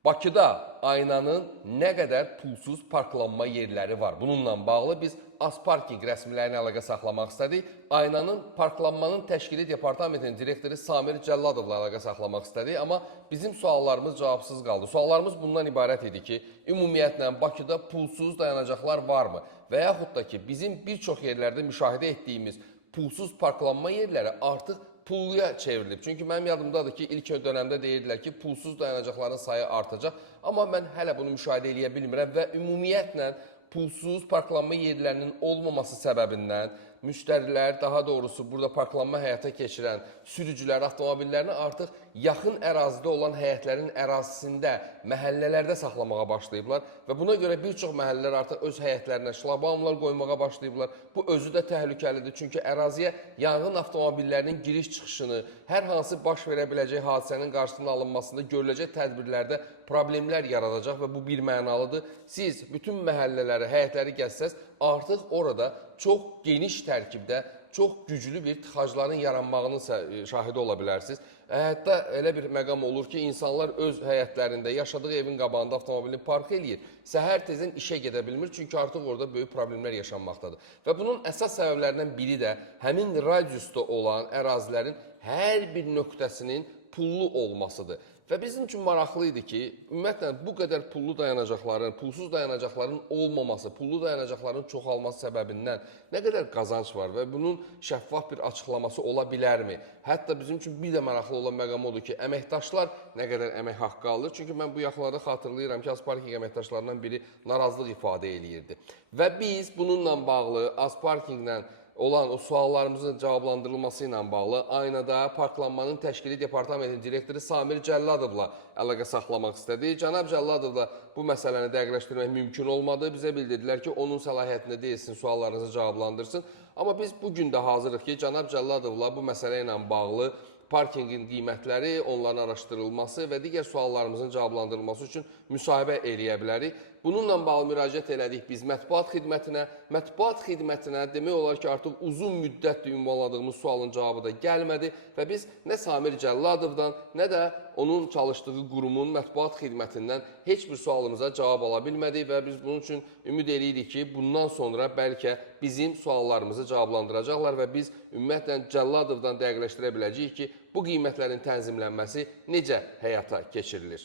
Bakıda aynanın nə qədər pulsuz parklanma yerləri var? Bununla bağlı biz Asparking rəsmilərini əlaqə saxlamaq istədik. Aynanın parklanmanın təşkili departamentinin direktoru Samir Cəlladovla əlaqə saxlamaq istədik. Amma bizim suallarımız cavabsız qaldı. Suallarımız bundan ibarət idi ki, ümumiyyətlə Bakıda pulsuz dayanacaqlar varmı? Və yaxud da ki, bizim bir çox yerlərdə müşahidə etdiyimiz pulsuz parklanma yerləri artıq pulluya çevrilib. Çünki mənim yadımdadır ki, ilk dönəmdə deyirdilər ki, pulsuz dayanacaqların sayı artacaq. Amma mən hələ bunu müşahidə edə bilmirəm və ümumiyyətlə pulsuz parklanma yerlərinin olmaması səbəbindən müştərilər, daha doğrusu burada parklanma həyata keçirən sürücülər avtomobillərini artıq yaxın ərazidə olan həyətlərin ərazisində, məhəllələrdə saxlamağa başlayıblar və buna görə bir çox məhəllələr artıq öz həyətlərinə şlabamlar qoymağa başlayıblar. Bu özü də təhlükəlidir, çünki əraziyə yanğın avtomobillərinin giriş-çıxışını, hər hansı baş verə biləcək hadisənin qarşısının alınmasında görüləcək tədbirlərdə problemlər yaradacaq və bu bir mənalıdır. Siz bütün məhəllələri, həyətləri gəzsəz, artıq orada çox geniş tərkibdə, çox güclü bir tıxacların yaranmağının şahidi ola bilərsiniz. Hətta elə bir məqam olur ki, insanlar öz həyətlərində, yaşadığı evin qabağında avtomobilini park eləyir, səhər tezən işə gedə bilmir, çünki artıq orada böyük problemlər yaşanmaqdadır. Və bunun əsas səbəblərindən biri də həmin radiusda olan ərazilərin hər bir nöqtəsinin pullu olmasıdır. Və bizim üçün maraqlı idi ki, ümumiyyətlə bu qədər pullu dayanacaqların, pulsuz dayanacaqların olmaması, pullu dayanacaqların çoxalması səbəbindən nə qədər qazanc var və bunun şəffaf bir açıqlaması ola bilərmi? Hətta bizim üçün bir də maraqlı olan məqam odur ki, əməkdaşlar nə qədər əmək haqqı alır? Çünki mən bu yaxınlarda xatırlayıram ki, Asparking əməkdaşlarından biri narazılıq ifadə eləyirdi. Və biz bununla bağlı Asparkinglə olan o suallarımızın cavablandırılması ilə bağlı aynada parklanmanın təşkili departamentinin direktoru Samir Cəlladovla əlaqə saxlamaq istədik. Cənab Cəlladovla bu məsələni dəqiqləşdirmək mümkün olmadı. Bizə bildirdilər ki, onun səlahiyyətində deyilsin, suallarınızı cavablandırsın. Amma biz bugün də hazırıq ki, Cənab Cəlladovla bu məsələ ilə bağlı parkingin qiymətləri, onların araşdırılması və digər suallarımızın cavablandırılması üçün müsahibə eləyə bilərik. Bununla bağlı müraciət elədik biz mətbuat xidmətinə. Mətbuat xidmətinə demək olar ki, artıq uzun müddətdir ünvanladığımız sualın cavabı da gəlmədi və biz nə Samir Cəlladovdan, nə də onun çalışdığı qurumun mətbuat xidmətindən heç bir sualımıza cavab ala bilmədik və biz bunun üçün ümid edirik ki, bundan sonra bəlkə bizim suallarımızı cavablandıracaqlar və biz ümumiyyətlə Cəlladovdan dəqiqləşdirə biləcəyik ki, bu qiymətlərin tənzimlənməsi necə həyata keçirilir?